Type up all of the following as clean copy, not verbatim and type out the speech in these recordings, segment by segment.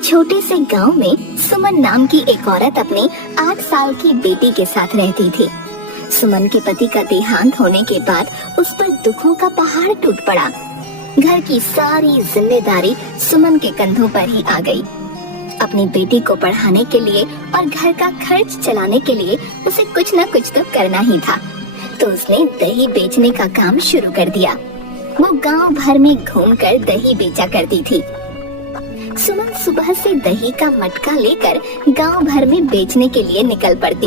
एक छोटे से गांव में सुमन नाम की एक औरत अपनी 8 साल की बेटी के साथ रहती थी। सुमन के पति का देहांत होने के बाद उस पर दुखों का पहाड़ टूट पड़ा। घर की सारी जिम्मेदारी सुमन के कंधों पर ही आ गई। अपनी बेटी को पढ़ाने के लिए और घर का खर्च चलाने के लिए उसे कुछ न कुछ तो करना ही था, तो उसने दही बेचने का काम शुरू कर दिया। वो गांव भर में घूमकर दही बेचा करती थी। सुमन सुबह से दही का मटका लेकर गांव भर में बेचने के लिए निकल पड़ती।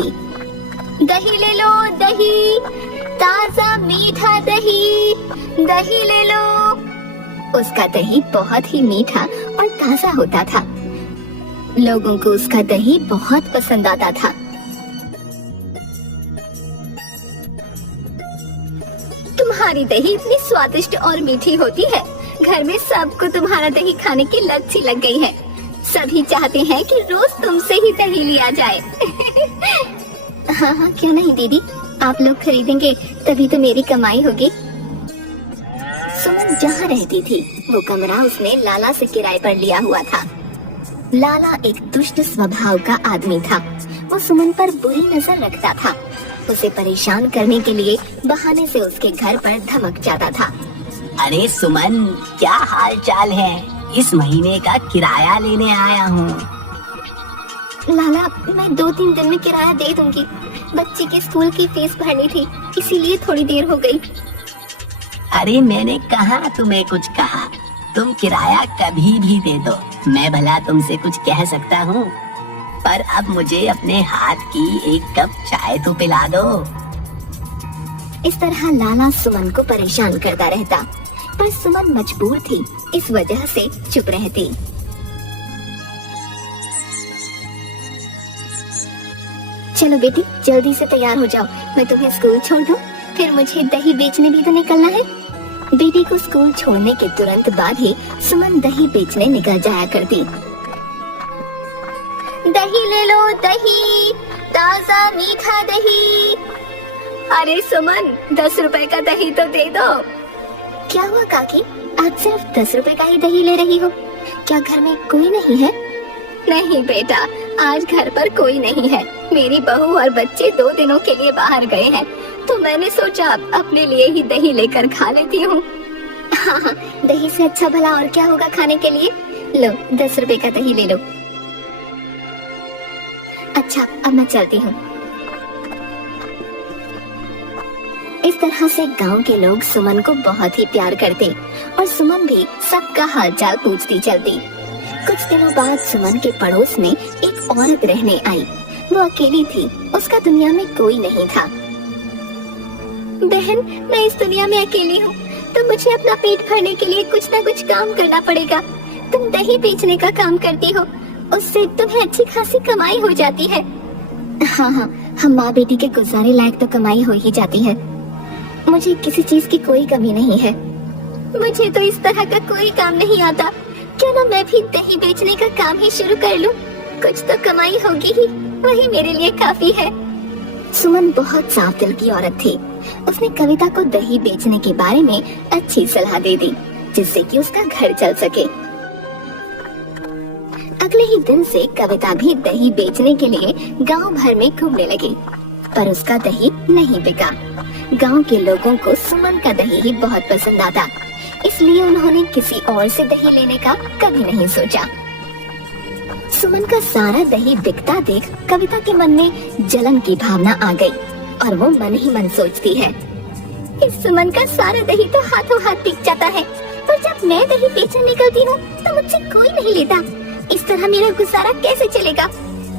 दही ले लो दही, ताजा मीठा दही, दही ले लो। उसका दही बहुत ही मीठा और ताजा होता था। लोगों को उसका दही बहुत पसंद आता था। तुम्हारी दही इतनी स्वादिष्ट और मीठी होती है, घर में सबको तुम्हारा दही खाने की लत सी लग गई है। सभी चाहते हैं कि रोज तुमसे ही दही लिया जाए। हाँ हाँ, क्यों नहीं दीदी, आप लोग खरीदेंगे तभी तो मेरी कमाई होगी। सुमन जहाँ रहती थी वो कमरा उसने लाला से किराए पर लिया हुआ था। लाला एक दुष्ट स्वभाव का आदमी था। वो सुमन पर बुरी नजर रखता था। उसे परेशान करने के लिए बहाने से उसके घर पर धमक जाता था। अरे सुमन, क्या हाल चाल है? इस महीने का किराया लेने आया हूँ। लाला, मैं 2-3 दिन में किराया दे दूंगी। बच्चे के स्कूल की फीस भरनी थी, इसीलिए थोड़ी देर हो गई। अरे मैंने कहा तुम्हें कुछ कहा? तुम किराया कभी भी दे दो, मैं भला तुमसे कुछ कह सकता हूँ? पर अब मुझे अपने हाथ की एक कप चाय तो पिला दो। इस तरह लाला सुमन को परेशान करता रहता, पर सुमन मजबूर थी, इस वजह से चुप रहती। चलो बेटी, जल्दी से तैयार हो जाओ, मैं तुम्हें स्कूल छोड़ दूं, फिर मुझे दही बेचने भी तो निकलना है। बेटी को स्कूल छोड़ने के तुरंत बाद ही सुमन दही बेचने निकल जाया करती। दही ले लो दही, ताजा मीठा दही। अरे सुमन, 10 रुपए का दही तो दे दो। क्या हुआ काकी, आज सिर्फ 10 रुपए का ही दही ले रही हो? क्या घर में कोई नहीं है? नहीं बेटा, आज घर पर कोई नहीं है। मेरी बहू और बच्चे 2 दिनों के लिए बाहर गए हैं, तो मैंने सोचा अपने लिए ही दही लेकर खा लेती हूँ। हाँ हाँ, दही से अच्छा भला और क्या होगा खाने के लिए। लो, 10 रुपए का दही ले लो। अच्छा, अब मैं चलती हूँ। इस तरह से गांव के लोग सुमन को बहुत ही प्यार करते और सुमन भी सबका हालचाल पूछती चलती। कुछ दिनों बाद सुमन के पड़ोस में एक औरत रहने आई। वो अकेली थी, उसका दुनिया में कोई नहीं था। बहन, मैं इस दुनिया में अकेली हूँ, तो मुझे अपना पेट भरने के लिए कुछ न कुछ काम करना पड़ेगा। तुम दही बेचने का काम करती हो, उससे तुम्हें अच्छी खासी कमाई हो जाती है। हाँ हाँ, हम माँ बेटी के गुजारे लायक तो कमाई हो ही जाती है। मुझे किसी चीज की कोई कमी नहीं है। मुझे तो इस तरह का कोई काम नहीं आता। क्यों ना मैं भी दही बेचने का काम ही शुरू कर लूं? कुछ तो कमाई होगी ही, वही मेरे लिए काफी है। सुमन बहुत साफ दिल की औरत थी। उसने कविता को दही बेचने के बारे में अच्छी सलाह दे दी, जिससे कि उसका घर चल सके। अगले ही दिन से कविता भी दही बेचने के लिए गांव भर में घूमने लगी, पर उसका दही नहीं बिका। गांव के लोगों को सुमन का दही ही बहुत पसंद आता, इसलिए उन्होंने किसी और से दही लेने का कभी नहीं सोचा। सुमन का सारा दही बिकता देख कविता के मन में जलन की भावना आ गई और वो मन ही मन सोचती है, इस सुमन का सारा दही तो हाथों हाथ बिक जाता है, पर जब मैं दही बेचने निकलती हूँ तो मुझसे कोई नहीं लेता। इस तरह मेरा गुजारा कैसे चलेगा?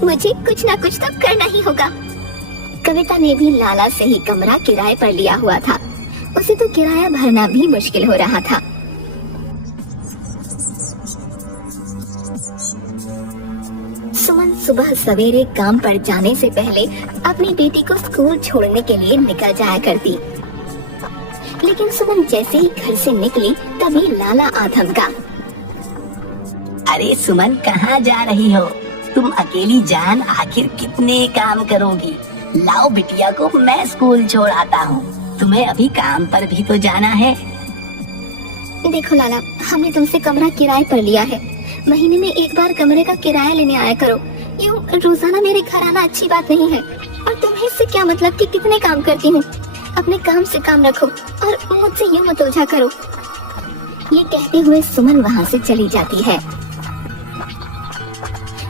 मुझे कुछ ना कुछ तो करना ही होगा। कविता ने भी लाला से ही कमरा किराए पर लिया हुआ था। उसे तो किराया भरना भी मुश्किल हो रहा था। सुमन सुबह सवेरे काम पर जाने से पहले अपनी बेटी को स्कूल छोड़ने के लिए निकल जाया करती, लेकिन सुमन जैसे ही घर से निकली तभी लाला आ धमका। अरे सुमन, कहाँ जा रही हो? तुम अकेली जान आखिर कितने काम करोगी? लाओ बिटिया को मैं स्कूल छोड़ आता हूँ, तुम्हें अभी काम पर भी तो जाना है। देखो लाला, हमने तुमसे कमरा किराए पर लिया है, महीने में एक बार कमरे का किराया लेने आया करो। यूं रोजाना मेरे घर आना अच्छी बात नहीं है। और तुम्हें इससे क्या मतलब कि कितने काम करती हूँ? अपने काम से काम रखो और मुझसे यूं मत उलझा करो। ये कहते हुए सुमन वहाँ से चली जाती है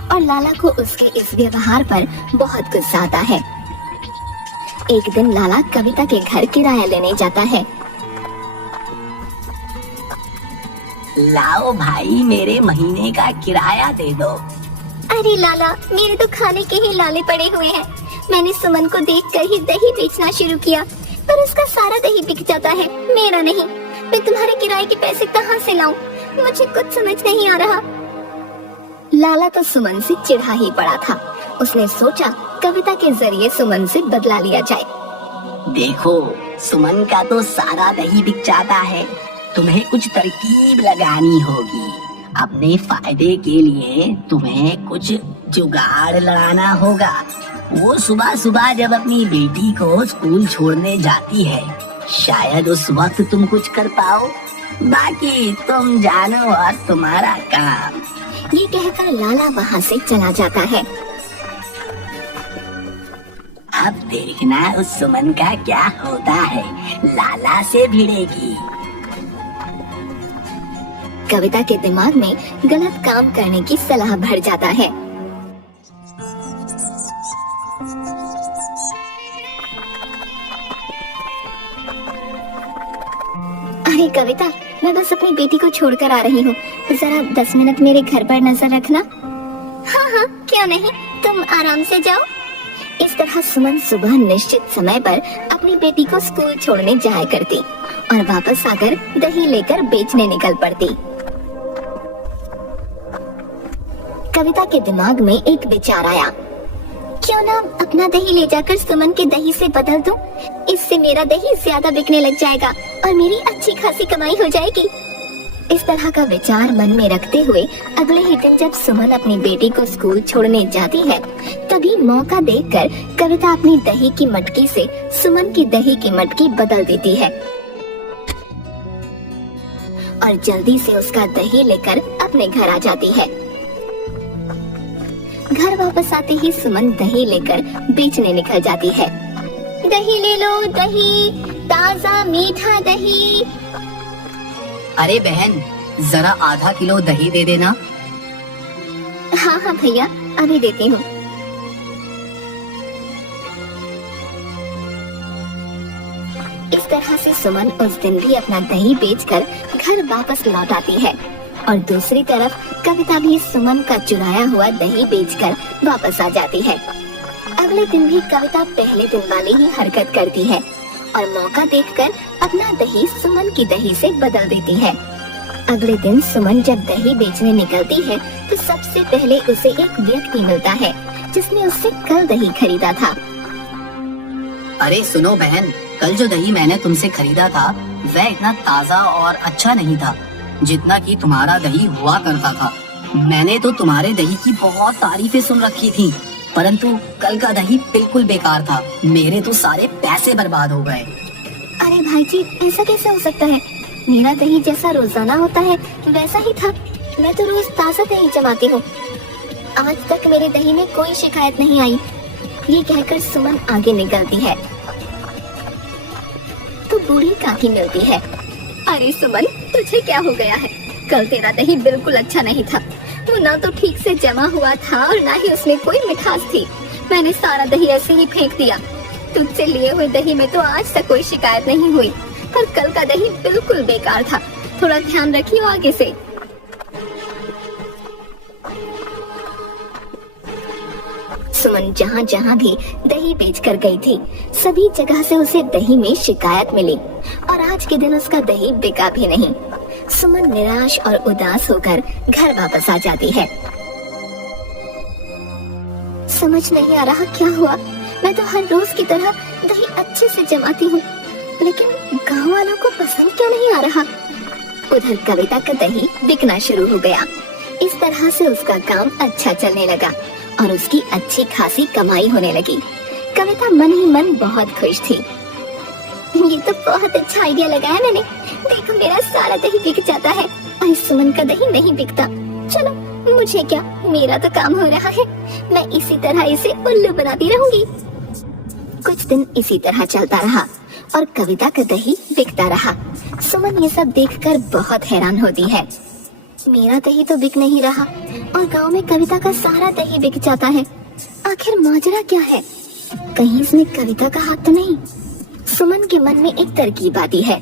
और लाला को उसके इस व्यवहार पर बहुत गुस्सा आता है। एक दिन लाला कविता के घर किराया लेने जाता है। लाओ भाई, मेरे महीने का किराया दे दो। अरे लाला, मेरे तो खाने के ही लाले पड़े हुए हैं। मैंने सुमन को देखकर ही दही बेचना शुरू किया, पर उसका सारा दही बिक जाता है, मेरा नहीं। मैं तुम्हारे किराए के पैसे कहाँ से लाऊं? मुझे कुछ समझ नहीं आ रहा। लाला तो सुमन से चिढ़ा ही पड़ा था। उसने सोचा कविता के जरिए सुमन से बदला लिया जाए। देखो, सुमन का तो सारा दही बिक जाता है, तुम्हें कुछ तरकीब लगानी होगी। अपने फायदे के लिए तुम्हें कुछ जुगाड़ लगाना होगा। वो सुबह सुबह जब अपनी बेटी को स्कूल छोड़ने जाती है, शायद उस वक्त तुम कुछ कर पाओ। बाकी तुम जानो और तुम्हारा काम। ये कहकर लाला वहाँ से चला जाता है। अब देखना उस सुमन का क्या होता है, लाला से भिड़ेगी। कविता के दिमाग में गलत काम करने की सलाह भर जाता है। अरे कविता, मैं बस अपनी बेटी को छोड़कर आ रही हूँ, जरा 10 मिनट मेरे घर पर नजर रखना। हाँ हाँ, क्यों नहीं, तुम आराम से जाओ। इस तरह सुमन सुबह निश्चित समय पर अपनी बेटी को स्कूल छोड़ने जाया करती और वापस आकर दही लेकर बेचने निकल पड़ती। कविता के दिमाग में एक विचार आया, क्यों ना अपना दही ले जाकर सुमन के दही से बदल दूं? इससे मेरा दही ज्यादा बिकने लग जाएगा और मेरी अच्छी खासी कमाई हो जाएगी। इस तरह का विचार मन में रखते हुए अगले ही दिन जब सुमन अपनी बेटी को स्कूल छोड़ने जाती है, तभी मौका देखकर कविता अपनी दही की मटकी से सुमन की दही की मटकी बदल देती है और जल्दी से उसका दही लेकर अपने घर आ जाती है। घर वापस आते ही सुमन दही लेकर बेचने निकल जाती है। दही ले लो, दही, ताजा मीठा दही। अरे बहन, जरा आधा किलो दही दे देना। हाँ हाँ भैया, अभी देती हूँ। इस तरह से सुमन उस दिन भी अपना दही बेचकर घर वापस लौट आती है और दूसरी तरफ कविता भी सुमन का चुराया हुआ दही बेचकर वापस आ जाती है। अगले दिन भी कविता पहले दिन वाली ही हरकत करती है और मौका देखकर अपना दही सुमन की दही से बदल देती है। अगले दिन सुमन जब दही बेचने निकलती है तो सबसे पहले उसे एक व्यक्ति मिलता है जिसने उससे कल दही खरीदा था। अरे सुनो बहन, कल जो दही मैंने तुमसे खरीदा था वह इतना ताजा और अच्छा नहीं था जितना कि तुम्हारा दही हुआ करता था। मैंने तो तुम्हारे दही की बहुत तारीफें सुन रखी थी, परंतु कल का दही बिल्कुल बेकार था। मेरे तो सारे पैसे बर्बाद हो गए। अरे भाई जी, ऐसा कैसे हो सकता है? मेरा दही जैसा रोजाना होता है वैसा ही था। मैं तो रोज ताजा दही जमाती हूँ। आज तक मेरे दही में कोई शिकायत नहीं आई। ये कहकर सुमन आगे निकलती है तो बूढ़ी काकी मिलती है। अरे सुमन, तुझे क्या हो गया है? कल तेरा दही बिल्कुल अच्छा नहीं था। वो ना तो ठीक से जमा हुआ था और ना ही उसमें कोई मिठास थी। मैंने सारा दही ऐसे ही फेंक दिया। तुझसे लिए हुए दही में तो आज तक कोई शिकायत नहीं हुई, पर कल का दही बिल्कुल बेकार था। थोड़ा ध्यान रखियो आगे से। सुमन जहाँ जहाँ भी दही बेचकर गई थी, सभी जगह से उसे दही में शिकायत मिली और आज के दिन उसका दही बिका भी नहीं। सुमन निराश और उदास होकर घर वापस आ जाती है। समझ नहीं आ रहा क्या हुआ। मैं तो हर रोज की तरह दही अच्छे से जमाती हूँ, लेकिन गांव वालों को पसंद क्यों नहीं आ रहा? उधर कविता का दही बिकना शुरू हो गया। इस तरह से उसका काम अच्छा चलने लगा और उसकी अच्छी खासी कमाई होने लगी। कविता मन ही मन बहुत खुश थी। ये तो बहुत अच्छा आइडिया लगाया मैंने। देखो, मेरा सारा दही बिक जाता है और सुमन का दही नहीं बिकता। चलो मुझे क्या, मेरा तो काम हो रहा है, मैं इसी तरह इसे उल्लू बनाती रहूंगी। कुछ दिन इसी तरह चलता रहा और कविता का दही बिकता रहा। सुमन ये सब देखकर बहुत हैरान होती है। मेरा दही तो बिक नहीं रहा और गांव में कविता का सारा दही बिक जाता है। आखिर माजरा क्या है? कहीं इसमें कविता का हाथ तो नहीं? सुमन के मन में एक तरकीब आती है।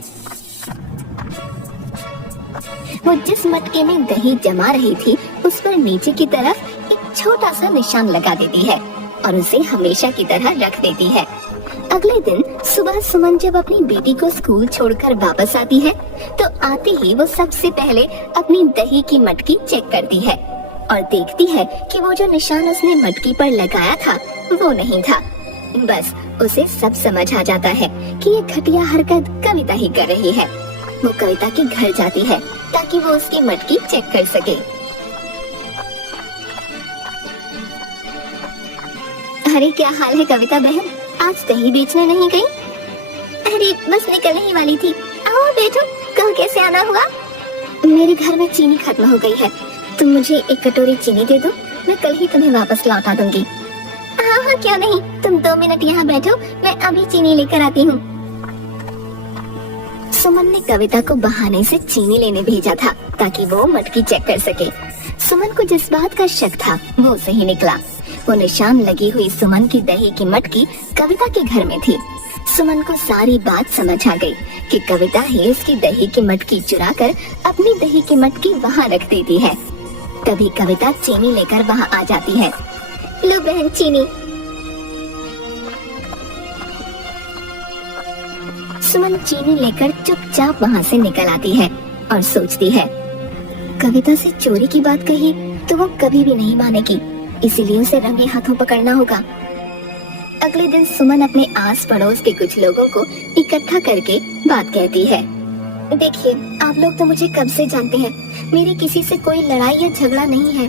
वो जिस मटके में दही जमा रही थी उस पर नीचे की तरफ एक छोटा सा निशान लगा देती है और उसे हमेशा की तरह रख देती है। अगले दिन सुबह सुमन जब अपनी बेटी को स्कूल छोड़कर वापस आती है तो आते ही वो सबसे पहले अपनी दही की मटकी चेक करती है और देखती है कि वो जो निशान उसने मटकी पर लगाया था वो नहीं था। बस उसे सब समझ आ जाता है कि ये घटिया हरकत कविता ही कर रही है। वो कविता के घर जाती है ताकि वो उसकी मटकी चेक कर सके। अरे क्या हाल है कविता बहन, आज दही बेचने नहीं गई? अरे बस निकलने ही वाली थी। आओ बैठो, कल कैसे आना हुआ? मेरे घर में चीनी खत्म हो गई है, तुम मुझे एक कटोरी चीनी दे दो, मैं कल ही तुम्हें वापस लौटा दूंगी। हाँ क्यों नहीं, तुम 2 मिनट यहाँ बैठो, मैं अभी चीनी लेकर आती हूँ। सुमन ने कविता को बहाने से चीनी लेने भेजा था ताकि वो मटकी चेक कर सके। सुमन को जिस बात का शक था वो सही निकला। वो निशान लगी हुई सुमन की दही की मटकी कविता के घर में थी। सुमन को सारी बात समझ आ गई कि कविता ही उसकी दही की मटकी चुराकर अपनी दही की मटकी वहाँ रख देती है। तभी कविता चीनी लेकर वहाँ आ जाती है। लो बहन चीनी। सुमन चीनी लेकर चुपचाप वहाँ से निकल आती है और सोचती है कविता से चोरी की बात कही तो वो कभी भी नहीं मानेगी, इसीलिए उसे रंगे हाथों पकड़ना होगा। अगले दिन सुमन अपने आस पड़ोस के कुछ लोगों को इकट्ठा करके बात कहती है। देखिए, आप लोग तो मुझे कब से जानते हैं, मेरी किसी से कोई लड़ाई या झगड़ा नहीं है,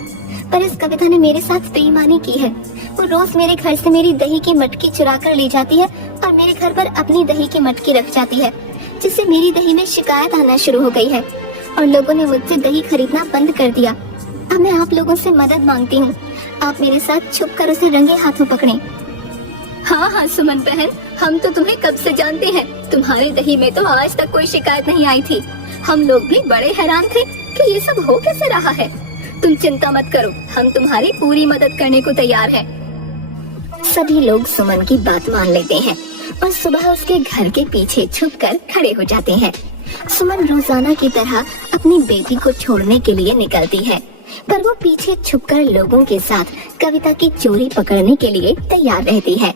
पर इस कविता ने मेरे साथ बेईमानी की है। वो रोज मेरे घर से मेरी दही की मटकी चुरा कर ले जाती है और मेरे घर पर अपनी दही की मटकी रख जाती है, जिससे मेरी दही में शिकायत आना शुरू हो गई है और लोगों ने मुझसे दही खरीदना बंद कर दिया। अब मैं आप लोगों से मदद मांगती हूँ, आप मेरे साथ छुप कर उसे रंगे हाथों पकड़ें। हाँ सुमन बहन, हम तो तुम्हें कब से जानते हैं, तुम्हारी दही में तो आज तक कोई शिकायत नहीं आई थी। हम लोग भी बड़े हैरान थे कि ये सब हो कैसे रहा है। तुम चिंता मत करो, हम तुम्हारी पूरी मदद करने को तैयार हैं। सभी लोग सुमन की बात मान लेते हैं और सुबह उसके घर के पीछे छुपकर खड़े हो जाते हैं। सुमन रोजाना की तरह अपनी बेटी को छोड़ने के लिए निकलती है, पर वो पीछे छुपकर लोगों के साथ कविता की चोरी पकड़ने के लिए तैयार रहती है।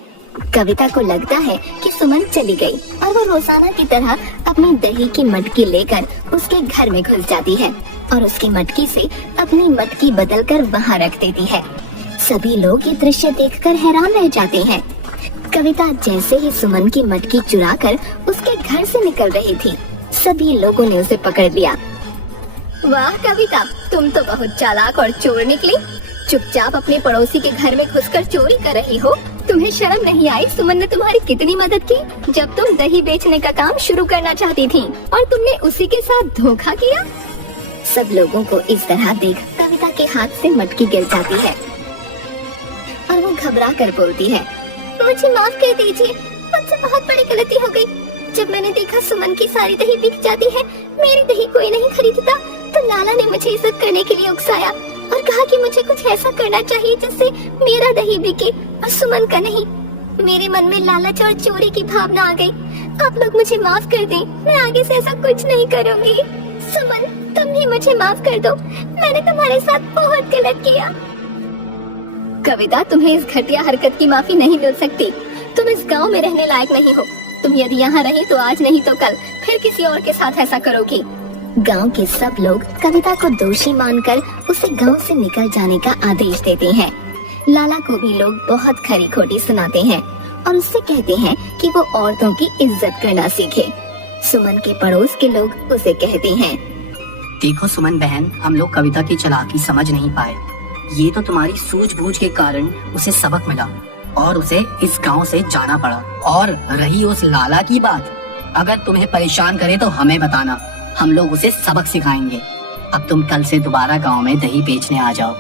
कविता को लगता है कि सुमन चली गई और वो रोजाना की तरह अपनी दही की मटकी लेकर उसके घर में घुस जाती है और उसकी मटकी से अपनी मटकी बदलकर वहाँ रख देती है। सभी लोग ये दृश्य देखकर हैरान रह जाते हैं। कविता जैसे ही सुमन की मटकी चुराकर उसके घर से निकल रही थी, सभी लोगों ने उसे पकड़ लिया। वाह कविता, तुम तो बहुत चालाक और चोर निकली। चुपचाप अपने पड़ोसी के घर में घुसकर चोरी कर रही हो। तुम्हें शर्म नहीं आई सुमन ने तुम्हारी कितनी मदद की जब तुम दही बेचने का काम शुरू करना चाहती थी और तुमने उसी के साथ धोखा किया। सब लोगों को इस तरह देख कविता के हाथ से मटकी गिर जाती है और वो घबरा कर बोलती है, मुझे माफ कर दीजिए, मुझसे बहुत बड़ी गलती हो गई। जब मैंने देखा सुमन की सारी दही बिक जाती है, मेरी दही कोई नहीं खरीदता, तो लाला ने मुझे ये सब करने के लिए उकसाया और कहा कि मुझे कुछ ऐसा करना चाहिए जिससे मेरा दही बिके और सुमन का नहीं। मेरे मन में लालच और चोरी की भावना आ गई। आप लोग मुझे माफ कर दें, मैं आगे से ऐसा कुछ नहीं करूंगी। सुमन, तुम ही मुझे माफ कर दो, मैंने तुम्हारे साथ बहुत गलत किया। कविता, तुम्हें इस घटिया हरकत की माफी नहीं मिल सकती। तुम इस गांव में रहने लायक नहीं हो। तुम यदि यहाँ रही तो आज नहीं तो कल फिर किसी और के साथ ऐसा करोगी। गांव के सब लोग कविता को दोषी मानकर उसे गांव से निकल जाने का आदेश देते हैं। लाला को भी लोग बहुत खरी खोटी सुनाते हैं और उससे कहते हैं कि वो औरतों की इज्जत करना सीखे। सुमन के पड़ोस के लोग उसे कहते हैं, देखो सुमन बहन, हम लोग कविता की चालाकी समझ नहीं पाए। ये तो तुम्हारी सूझबूझ के कारण उसे सबक मिला और उसे इस गांव से जाना पड़ा। और रही उस लाला की बात, अगर तुम्हें परेशान करे तो हमें बताना, हम लोग उसे सबक सिखाएंगे। अब तुम कल से दोबारा गांव में दही बेचने आ जाओ।